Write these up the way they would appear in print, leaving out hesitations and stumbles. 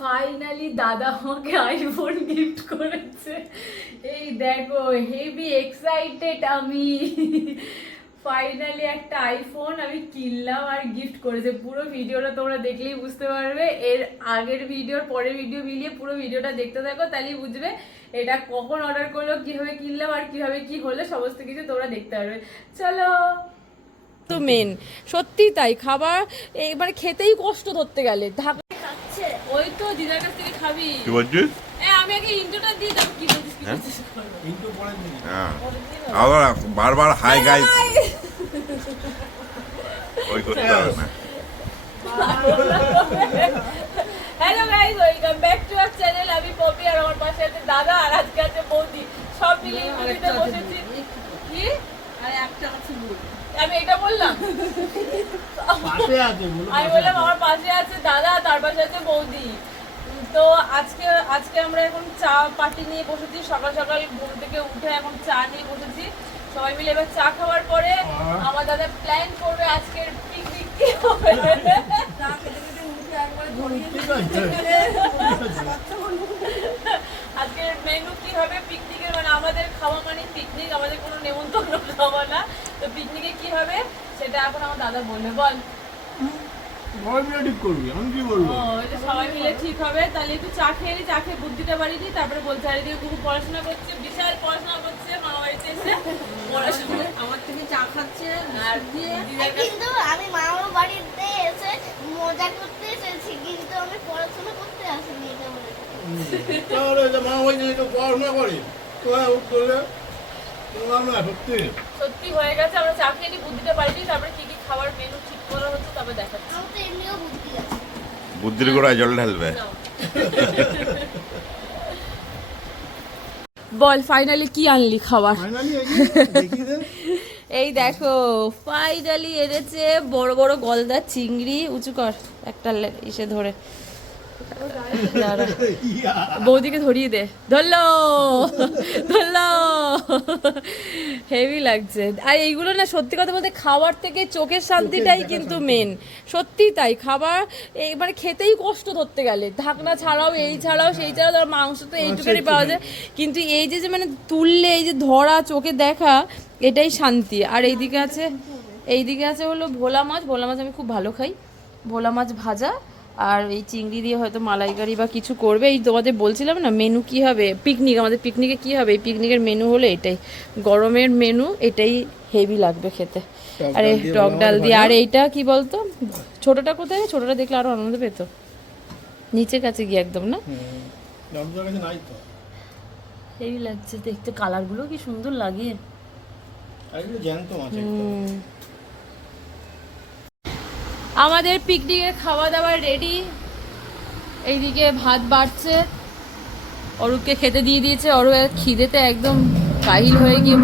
Finally দাদা আমাকে iPhone gift করেছে। এই দেখো হেভি এক্সাইটেড আমি। ফাইনালি একটা আইফোন আমি কিনলাম আর গিফট করেছে। পুরো ভিডিওটা তোমরা দেখলেই বুঝতে পারবে, এর আগের ভিডিওর পরের ভিডিও মিলিয়ে পুরো ভিডিওটা দেখতে থাকো, তাহলেই বুঝবে এটা কখন অর্ডার করলো, কিভাবে কিনলাম আর কিভাবে কি হলো, সমস্ত কিছু তোমরা দেখতে পারবে। চলো। তো মেন সত্যি তাই, খাবার এবার খেতেই কষ্ট ধরতে গেলে। ওই তো দিদার কাছ থেকে খাবি। কি বলছিস? আমি আগে ইন্ট্রোটা দিয়ে দাও। কি বলছিস কি বলছিস? ইন্ট্রো পরে দিবি। আবার বারবার হাই গাইস ওই করতে হবে না। Hello guys, welcome back to our channel. আমি পপি আর আমার পাশে আছে দাদা আর আজকে আছে বৌদি। সব মিলে ইন্ট্রোতে বসেছি। কি? আরে একটা আছে বল। আমি এটা বললাম। পাশে আছে বলো। আমি বললাম আমার পাশে আছে দাদা, তার পাশে আছে বৌদি। তো আজকে আমরা এখন চা পার্টি নিয়ে বসেছি। সকাল সকাল ঘুম থেকে উঠে এখন চা নিয়ে বসেছি সবাই মিলে। এবার চা খাওয়ার পরে আমার দাদা প্ল্যান করবে আজকের পিকনিক কি হবে। আজকের মেনু কি হবে পিকনিকের, মানে আমাদের খাওয়া মানে পিকনিক, আমাদের কোনো নেমন্তন্ন খাওয়া না। তো পিকনিকে কি হবে সেটা এখন আমার দাদা বলবে। বল। ঠিক করবি, আমি কি বলবো? সবাই মিলে ঠিক হবে। তাহলে একটু চা খেয়ে চা খেয়ে বুদ্ধিটা বাড়িয়ে দিই, তারপরে বলতে আর এদিকে খুব পড়াশোনা করছে, বিশাল পড়াশোনা করছে মামা বাড়িতে এসে। পড়াশোনা আমার থেকে চা খাচ্ছে আর কিন্তু আমি মামার বাড়িতে এসে মজা করতে এসেছি, কিন্তু আমি পড়াশোনা করতে আসিনি। এটা বলে তাহলে যে মা ওই যে একটু পড়াশোনা করি তোরা করলে না সত্যি সত্যি হয়ে গেছে। আমরা চা খেয়ে বুদ্ধিটা বাড়িয়ে দিই, তারপরে কি কি খাবার মেনু ঠিক করা হচ্ছে তারপরে দেখাচ্ছি। আমার তো এমনিও বুদ্ধি আছে। বুদ্ধির গোড়ায় জল ঢালবে। বল ফাইনালি কি আনলি খাবার? ফাইনালি দেখিয়ে দে। এই দেখো ফাইনালি এনেছে বড় বড় গলদা চিংড়ি। উঁচু কর একটা ইসে ধরে, বৌদিকে ধরিয়ে দে। ধরলো ধরলো, হেভি লাগছে। আর এইগুলো না সত্যি কথা বলতে খাওয়ার থেকে চোখের শান্তিটাই কিন্তু মেন। সত্যি তাই, খাবার মানে খেতেই কষ্ট ধরতে গেলে, ঢাকনা ছাড়াও এই ছাড়াও সেই ছাড়াও, ধর মাংস তো এইটুখানি পাওয়া যায়, কিন্তু এই যে মানে তুললে এই যে ধরা চোখে দেখা, এটাই শান্তি। আর এইদিকে আছে হলো ভোলা মাছ। ভোলা মাছ আমি খুব ভালো খাই। ভোলা মাছ ভাজা আর এই চিংড়ি দিয়ে হয়তো মালাইকারি বা কিছু করবে। এই তোমাদের বলছিলাম না মেনু কি হবে পিকনিক, আমাদের পিকনিকে কি হবে, এই পিকনিকের মেনু হলো এটাই, গরমের মেনু এটাই। হেভি লাগবে খেতে। আরে টক ডাল দিয়ে। আর এইটা কি বলতো, ছোটটা কোথায়? ছোটটা দেখলে আরো আনন্দ পেত। নিচের কাছে গিয়ে একদম না, হেভি লাগছে দেখতে। কালারগুলো কি সুন্দর লাগে। আমাদের পিকনিকের খাওয়া দাওয়া রেডি। এইদিকে ভাত বাড়ছে, অরূপকে খেতে দিয়ে দিয়েছে। অরূপ খিদেতে একদম কাহিল হয়ে গিয়ে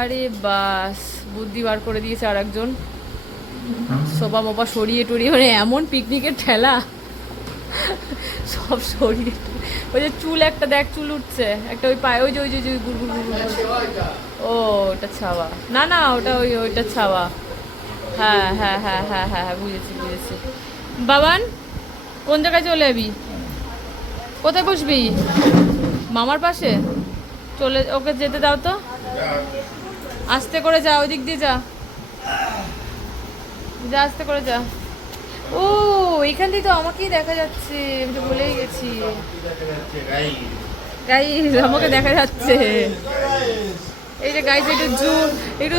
আরে বাস বুদ্ধি বার করে দিয়েছে আর একজন। সোফা মোপা সরিয়ে টরিয়ে, মানে এমন পিকনিকের ঠেলা সব সরিয়ে। ওই যে চুল একটা দেখ, চুল উঠছে একটা ওই পায়ে, ওই যে গুড় গুড় গুড়। ও ওটা ছাওয়া না, না ওটা ওইটা ছাওয়া। হ্যাঁ হ্যাঁ হ্যাঁ হ্যাঁ হ্যাঁ হ্যাঁ বুঝেছি। বাবান কোন জায়গায় চলে যাবি? কোথায় বসবি? মামার পাশে চলে, ওকে যেতে দাও তো। আস্তে করে যা, ওই দিক দিয়ে যা, আস্তে করে যা। ও এখান থেকে তো আমাকেই দেখা যাচ্ছে, আমি তো ভুলেই গেছি। গাইস আমাকে দেখা যাচ্ছে। এই যে গাইস একটু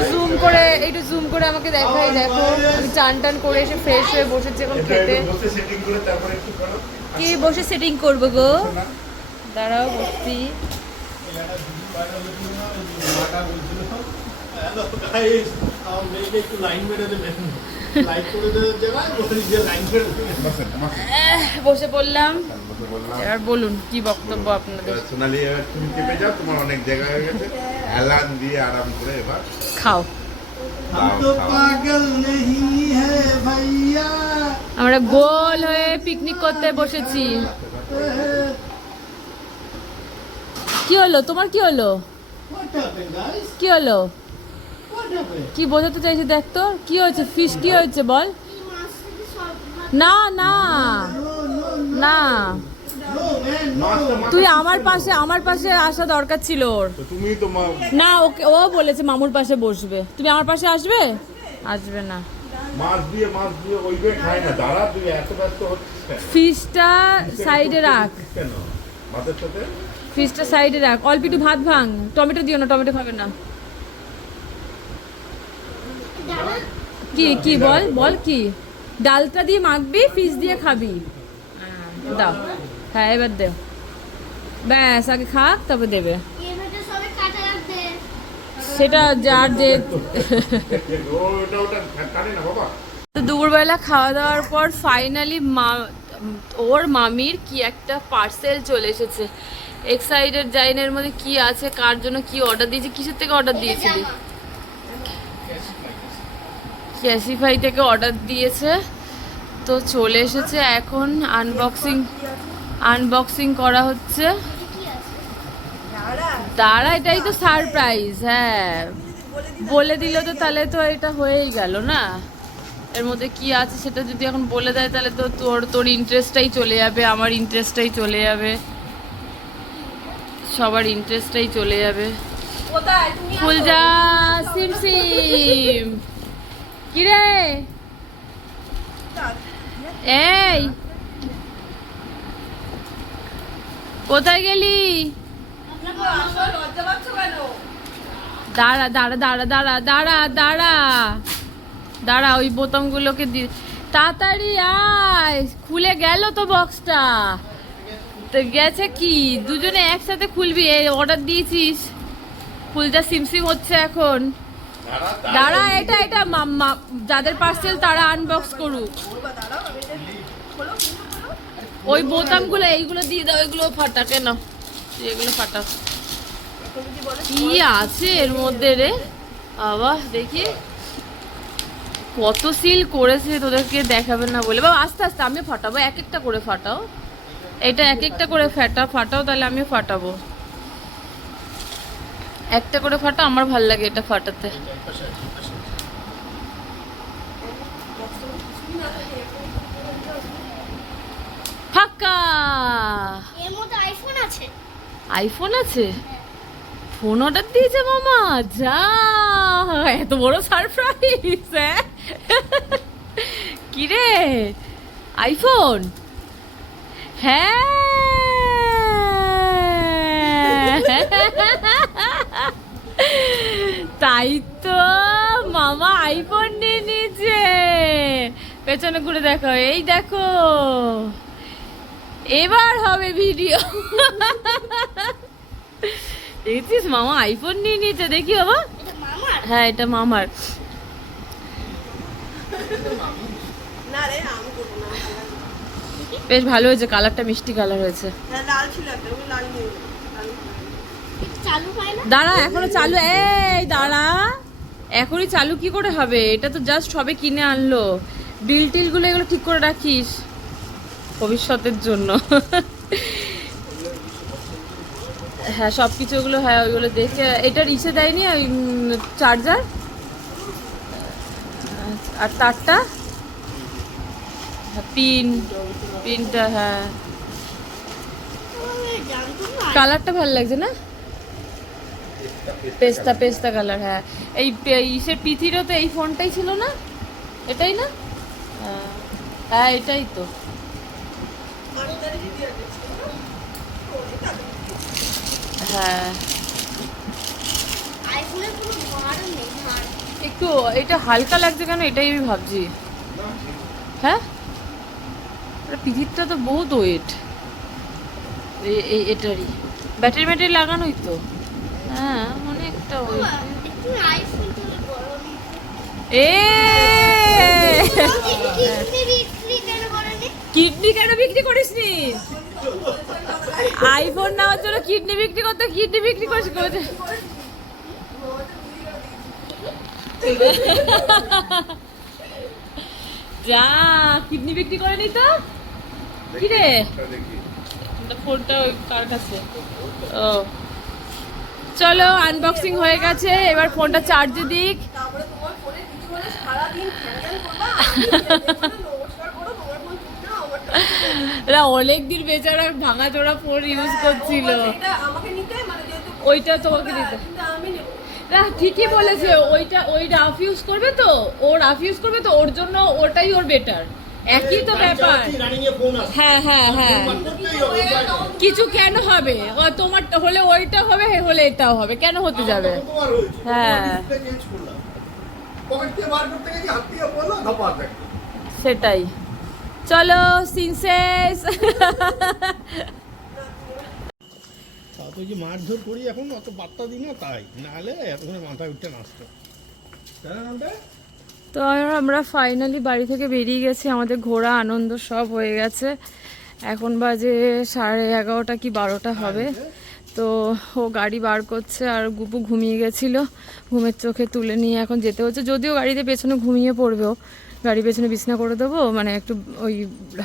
জুম করে আমাকে দেখাই। দেখো আমি টান করে এসে ফ্রেশ হয়ে বসেছি এখন খেতে। কি বসে সেটিং করবো গো? দাঁড়াও বসছি। বসে পড়লাম। এবার বলুন কি বক্তব্য আপনাদের। সোনালি তুমি চেপে যাও, তোমার অনেক জায়গা হয়ে গেছে। অ্যালান দিয়ে আরাম করে এবার খাও। আমরা গোল হয়ে পিকনিক করতে বসেছি। কি হলো তোমার? কি হলো? কি হলো? কি বোঝাতে চাইছি দেখ তো, কি হয়েছে? ফিশ কি হয়েছে বল? না না না মাছটা তুই আমার পাশে আসা দরকার ছিল ওর। তো তুমি তো না ওকে ও বলেছে মামুর পাশে বসবে, তুমি আমার পাশে আসবে? আসবে না। মাছ দিয়ে ওইভাবে খায় না। দাঁড়া, তুই এত ব্যস্ত হচ্ছিস কেন? ফিশটা সাইডে রাখ, কেন ভাতের সাথে? ফিশটা সাইডে রাখ, অল্প একটু ভাত ভাঙ, টমেটো দিও না, টমেটো খাবে না। কি কি বল বল কি? ডালটা দিয়ে মাখবি, ফিশ দিয়ে খাবি। দাও, হ্যাঁ এবার দে, ব্যাস আগে খাক তারপর দেবে। এভাবে সবাই কাটা রাখবে। সেটা যার যে ওটা কাটে না বাবা। তো দুপুরবেলা খাওয়া দাওয়ার পর ফাইনালি ওর মামির কি একটা পার্সেল চলে এসেছে। এক্সাইটেড জাইনের মধ্যে কি আছে, কার জন্য কি অর্ডার দিয়েছি, কিসের থেকে অর্ডার দিয়েছিলি? ক্যাসিফাই থেকে অর্ডার দিয়েছে, তো চলে এসেছে। এখন আনবক্সিং করা হচ্ছে। দাঁড়া, এটাই তো সারপ্রাইজ। হ্যাঁ বলে দিল তো তাহলে তো এটা হয়েই গেল না। এর মধ্যে কি আছে সেটা যদি এখন বলে দেয় তাহলে তো তোর ইন্টারেস্টটাই চলে যাবে, আমার ইন্টারেস্টটাই চলে যাবে, সবার ইন্টারেস্টটাই চলে যাবে। ফুলজা সিমসিম কিরে, এই কোথায় গেলি? দাঁড়া দাঁড়া দাঁড়া দাঁড়া দাঁড়া দাঁড়া দাঁড়া, ওই বোতামগুলোকে তাড়াতাড়ি আয়, খুলে গেল তো বক্সটা। তো গেছে কি, দুজনে একসাথে খুলবি? এই অর্ডার দিয়েছিস, ফুলজা সিমসিম হচ্ছে এখন। দাঁড়া, এটা যাদের পার্সেল তারা আনবক্স করুক। ওই বোতামগুলো এইগুলো দিয়ে দাও, এগুলো ফাটা কেন, এগুলো ফাটা। কি আছে এর মধ্যে রে বাবা, দেখি কত সিল করেছে, তোদেরকে দেখাবেন না বলে। বাবা আস্তে আস্তে, আমিও ফাটাবো, এক একটা করে ফাটাও, এটা এক একটা করে ফাটাও, তাহলে আমিও ফাটাবো। একটা করে ফাটা, আমার ভাল লাগে এটা ফাটাতে। ফাঁকা। এর মধ্যে আইফোন আছে। আইফোন আছে? ফোন অর্ডার দিয়েছে মামা, যা এত বড় সারপ্রাইজ। হ্যাঁ কিরে, আইফোন? হ্যাঁ তাই তো, মামা আইফোন নিয়ে নিয়েছে। পেছনে ঘুরে দেখো, এই দেখো, এবার হবে ভিডিও। দেখছিস মামা আইফোন নিয়ে নিয়েছে, দেখি বাবা। এটা মামার? হ্যাঁ এটা মামার। বেশ ভালো হয়েছে, কালারটা মিষ্টি কালার হয়েছে। চালু হয় না? দাঁড়া এখনো চালু, এই দাঁড়া, এখনই চালু কি করে হবে? এটা তো জাস্ট সবে কিনে আনলো। বিল টিল গুলো এগুলো ঠিক করে রাখিস ভবিষ্যতের জন্য। হ্যাঁ সব কিছু ওগুলো, হ্যাঁ ওইগুলো দেখে। এটার ইসে দেয়নি ওই চার্জার আর তারটা, পিনটা, হ্যাঁ কালারটা ভালো লাগছে না, পেস্তা কালার। হ্যাঁ এই ইসের পিথিরও তো এই ফোনটাই ছিল না, এটাই না? হ্যাঁ এটাই তো। হ্যাঁ আইফোনের কোনো ভাড়া নেই, ভাড়া। একটু এটা হালকা লাগছে কেন, এটাই আমি ভাবছি। হ্যাঁ পিথিরটা তো বহুত ওয়েট, এটারই ব্যাটারি লাগানোই তো। হ্যাঁ অনেকটা ওয়েট। একটু আইফোন তুলে বড় এ কিডনি কেন বিক্রি করিসনি? আইফোন নেওয়ার জন্য কিডনি বিক্রি করতে, কিডনি বিক্রি করিস? যা কিডনি বিক্রি করেনি তো কি রে? ফোনটা ওই কার কাছে? ও চলো আনবক্সিং হয়ে গেছে, এবার ফোনটা চার্জে দিক। না অনেকদিন বেচারা ভাঙা চোরা ফোন ইউজ করছিল, ওইটা তোমাকে দিতে। না ঠিকই বলেছে, ওই রাফ ইউজ করবে তো, ও রাফ ইউজ করবে তো, ওর জন্য ওটাই ওর বেটার, একই তো ব্যাপার। হ্যাঁ হ্যাঁ হ্যাঁ, কিছু কেন হবে, ও তোমার হলে ওইটা হবে, হলে এটাও হবে, কেন হতে যাবে? হ্যাঁ সেটাই। চলো সিনসেস। তুই যে মারধর করি এখন অত বার্তা দিই না, তাই নাহলে এতক্ষণে মাথা উঠতে নাচতো। তো আমরা ফাইনালি বাড়ি থেকে বেরিয়ে গেছি, আমাদের ঘোরা আনন্দ সব হয়ে গেছে। এখন বাজে 11:30 কি 12টা হবে। তো ও গাড়ি বার করছে, আর গুপু ঘুমিয়ে গেছিলো, ঘুমের চোখে তুলে নিয়ে এখন যেতে হচ্ছে। যদিও গাড়িতে পেছনে ঘুমিয়ে পড়বেও, গাড়ি পেছনে বিছনা করে দেবো, মানে একটু ওই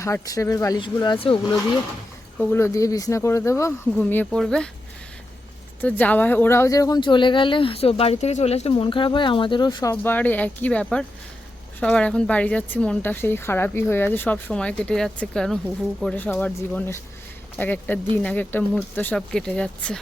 হার্ট শেপের বালিশগুলো আছে ওগুলো দিয়ে বিছনা করে দেবো, ঘুমিয়ে পড়বে। তো যাওয়া, ওরাও যেরকম চলে গেলে বাড়ি থেকে চলে আসলে মন খারাপ হয়, আমাদেরও সবার একই ব্যাপার। সবার এখন বাড়ি যাচ্ছি, মনটা সেই খারাপই হয়ে আছে, সব সময় কেটে যাচ্ছে কেন হু হু করে, সবার জীবনের এক একটা দিন এক একটা মুহূর্ত সব কেটে যাচ্ছে।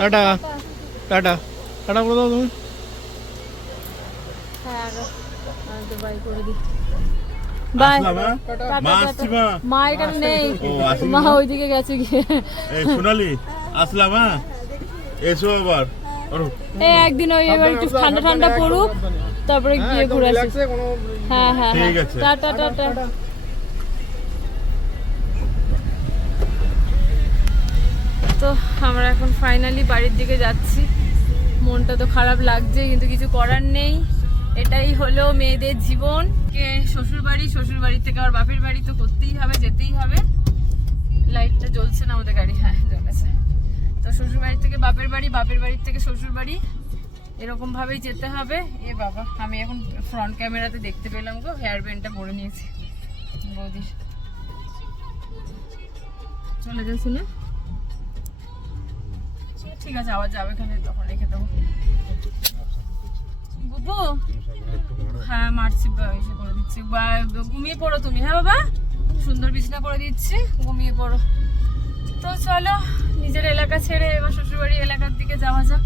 টাটা টাটা টাটা করে দাও তুমি। বাই। মা আসছি মা। মা এখানে নেই, ও, আসেনি মা মা? ওইদিকে গেছে গিয়ে। এই সোনালি আসলাম, হ্যাঁ এসো আবার। এই একদিন ওই এবার একটু ঠান্ডা ঠান্ডা পড়ুক, তারপরে গিয়ে ঘুরে আসি। হ্যাঁ হ্যাঁ ঠিক হ্যাঁ, আছে। Tata tata. তো আমরা এখন ফাইনালি বাড়ির দিকে যাচ্ছি। মনটা তো খারাপ লাগছে, কিন্তু কিছু করার নেই, এটাই হলো মেয়েদের জীবন। কে শ্বশুর বাড়ির থেকে আবার বাপের বাড়ি তো করতেই হবে, যেতেই হবে। লাইটটা জ্বলছে না আমাদের গাড়ি, হ্যাঁ জ্বলেছে। তো শ্বশুর বাড়ি থেকে বাপের বাড়ির থেকে শ্বশুর বাড়ি, এরকম ভাবেই যেতে হবে। এ বাবা, আমি এখন ফ্রন্ট ক্যামেরাতে দেখতে পেলাম গো, হেয়ার ব্যান্ডটা পরে নিয়েছি বৌদির। চলে গেছি না, ঠিক আছে আবার যাবে এখানে, তখন রেখে দেবো। বুবু, হ্যাঁ মারছি, এসে করে দিচ্ছি, ঘুমিয়ে পড়ো তুমি। হ্যাঁ বাবা, সুন্দর বিছানা করে দিচ্ছি, ঘুমিয়ে পড়ো। তো চলো নিজের এলাকা ছেড়ে এবার শ্বশুরবাড়ি এলাকার দিকে যাওয়া যাক।